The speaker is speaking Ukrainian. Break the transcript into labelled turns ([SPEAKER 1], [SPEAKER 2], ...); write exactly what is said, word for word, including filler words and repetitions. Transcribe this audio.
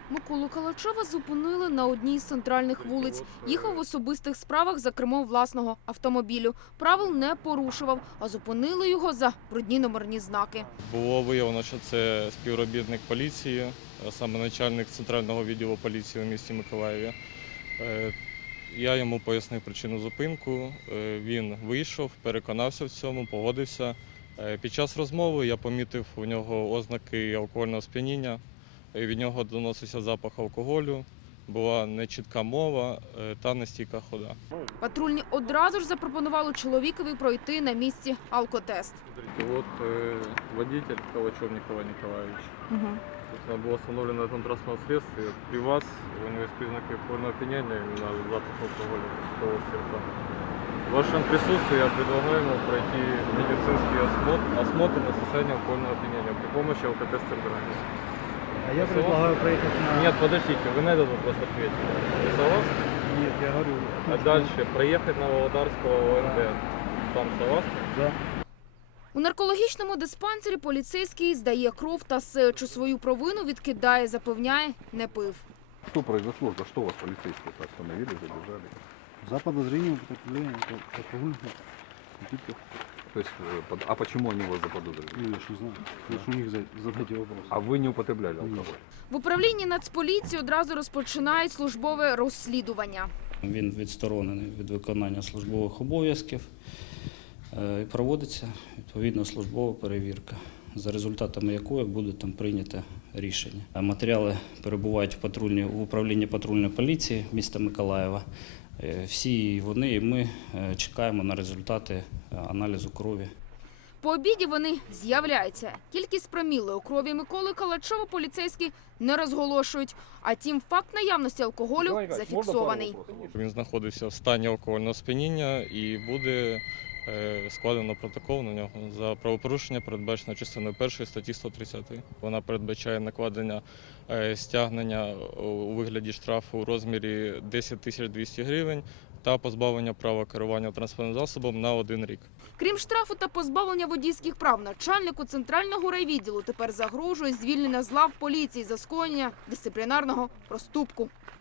[SPEAKER 1] Миколу Калачова зупинили на одній з центральних вулиць. Їхав в особистих справах за кермом власного автомобілю. Правил не порушував, а зупинили його за брудні номерні знаки.
[SPEAKER 2] Було виявлено, що це співробітник поліції, а саме начальник центрального відділу поліції у місті Миколаєві. Е, Я йому пояснив причину зупинку, Е, він вийшов, переконався в цьому, погодився. Е, Під час розмови я помітив у нього ознаки алкогольного сп'яніння. Від нього доносився запах алкоголю, була нечітка мова е, та нестійка хода.
[SPEAKER 1] Патрульні одразу ж запропонували чоловікові пройти на місці алкотест.
[SPEAKER 2] Вот э, водитель Калачев Николай Николаевич.
[SPEAKER 1] Угу.
[SPEAKER 2] Было установлено на этом транспортном средстве. При вас у него есть признаки алкогольного опьянения, именно запах алкоголя. В вашем присутствии я предлагаю ему пройти медицинский осмотр, осмотр на состояние алкогольного опьянения при помощи алкотестера.
[SPEAKER 3] А я предлагаю проехать на...
[SPEAKER 2] Нет, подождите, вы на этот вопрос ответите. Вы согласны?
[SPEAKER 3] Нет, я говорю...
[SPEAKER 2] А дальше проехать на Володарского ОНД. Там согласны?
[SPEAKER 3] Да.
[SPEAKER 1] У наркологічному диспансері поліцейський здає кров та сечу. Свою провину відкидає, запевняє, не пив.
[SPEAKER 4] Что произошло? За что вас полицейские остановили, задержали?
[SPEAKER 3] За подозрением употребления алкогольных напитков.
[SPEAKER 4] То есть, э, под- а почему они вас заподозрили?
[SPEAKER 3] Ну, я ж не знаю. Лучше у них за- задайте вопрос.
[SPEAKER 4] А вы не употребляли алкоголь?
[SPEAKER 1] В управлінні Нацполіції одразу розпочинають службове розслідування.
[SPEAKER 5] Він відсторонений від виконання службових обов'язків е, і проводиться відповідно службова перевірка, за результатами якої буде там прийнято рішення. А матеріали перебувають в, патрульній, в управлінні патрульної поліції міста Миколаєва. Е, Всі вони і ми е, чекаємо на результати е, аналізу крові.
[SPEAKER 1] По обіді вони з'являються. Кількість проміле у крові Миколи Калачова поліцейські не розголошують. А тім факт наявності алкоголю зафіксований.
[SPEAKER 2] Він знаходився в стані алкогольного сп'яніння і буде е, складено протокол на нього за правопорушення, передбачено частиною першої статті сто тридцять. Вона передбачає накладення е, стягнення у вигляді штрафу у розмірі десять тисяч двісті гривень та позбавлення права керування транспортним засобом на один рік.
[SPEAKER 1] Крім штрафу та позбавлення водійських прав, начальнику центрального райвідділу тепер загрожує звільнення з лав поліції за скоєння дисциплінарного проступку.